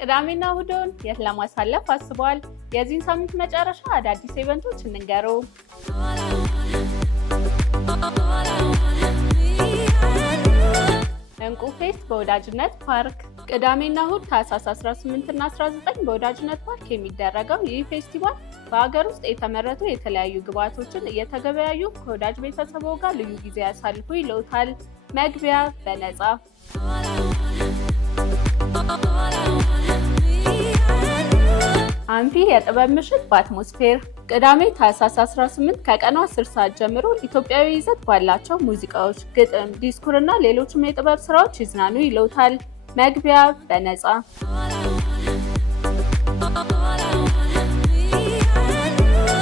ቅዳሜና እሁድን የት ለማሳለፍ አስበዋል? የዚህን ሳምንት መጨረሻ አዳዲስ ኢቨንቶች እንንገረው። እንቁ ፌስት በወዳጅነት ፓርክ ቅዳሜና እሁድ ታህሳስ 18 እና 19 በወዳጅነት ፓርክ የሚደረገው ይህ ፌስቲቫል በሀገር ውስጥ የተመረቱ የተለያዩ ግብዓቶችን እየተገበያዩ ከወዳጅ ቤተሰቦ ጋር ልዩ ጊዜ ያሳልፉ ይለውታል። መግቢያ በነፃ። አንፊ የጥበብ ምሽት በአትሞስፌር ቅዳሜ ታህሳስ 18 ከቀኑ 10 ሰዓት ጀምሮ ኢትዮጵያዊ ይዘት ባላቸው ሙዚቃዎች፣ ግጥም፣ ዲስኩር እና ሌሎችም የጥበብ ስራዎች ይዝናኑ ይለውታል። መግቢያ በነፃ።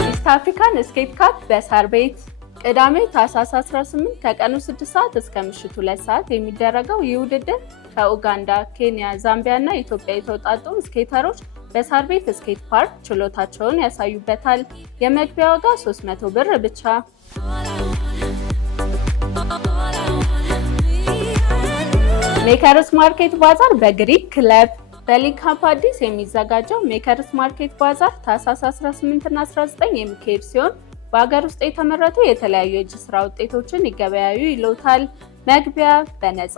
ኢስት አፍሪካን ስኬት ካፕ በሳር ቤት ቅዳሜ ታህሳስ 18 ከቀኑ 6 ሰዓት እስከ ምሽቱ 2 ሰዓት የሚደረገው ይህ ውድድር ከኡጋንዳ፣ ኬንያ፣ ዛምቢያ እና ኢትዮጵያ የተውጣጡ ስኬተሮች በሳር ቤት ስኬት ፓርክ ችሎታቸውን ያሳዩበታል። የመግቢያ ዋጋ 300 ብር ብቻ። ሜከርስ ማርኬት ባዛር በግሪክ ክለብ በሊንክ አፕ አዲስ የሚዘጋጀው ሜከርስ ማርኬት ባዛር ታህሳስ 18 እና 19 የሚካሄድ ሲሆን በሀገር ውስጥ የተመረቱ የተለያዩ የእጅ ስራ ውጤቶችን ይገበያዩ ይለውታል። መግቢያ በነፃ።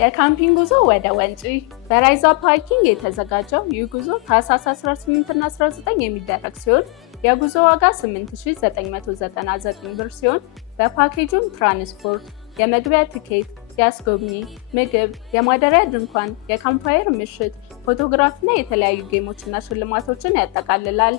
የካምፒንግ ጉዞ ወደ ወንጪ በራይዝ አፕ ሃይኪንግ የተዘጋጀው ይህ ጉዞ ታህሳስ 18 እና 19 የሚደረግ ሲሆን የጉዞ ዋጋ 8999 ብር ሲሆን በፓኬጁም ትራንስፖርት፣ የመግቢያ ትኬት፣ የአስጎብኚ፣ ምግብ፣ የማደሪያ ድንኳን፣ የካምፓየር ምሽት፣ ፎቶግራፍ እና የተለያዩ ጌሞች እና ሽልማቶችን ያጠቃልላል።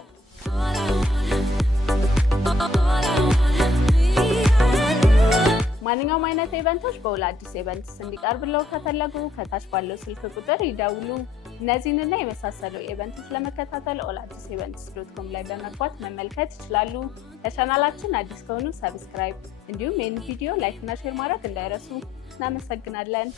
ማንኛውም አይነት ኢቨንቶች በኦል አዲስ ኢቨንትስ እንዲቀርብለው ከፈለጉ ከታች ባለው ስልክ ቁጥር ይደውሉ። እነዚህንና የመሳሰሉ ኢቨንቶች ለመከታተል alladdisevents.com ላይ በመግባት መመልከት ይችላሉ። ለቻናላችን አዲስ ከሆኑ ሰብስክራይብ፣ እንዲሁም ይህን ቪዲዮ ላይክ እና ሼር ማድረግ እንዳይረሱ። እናመሰግናለን።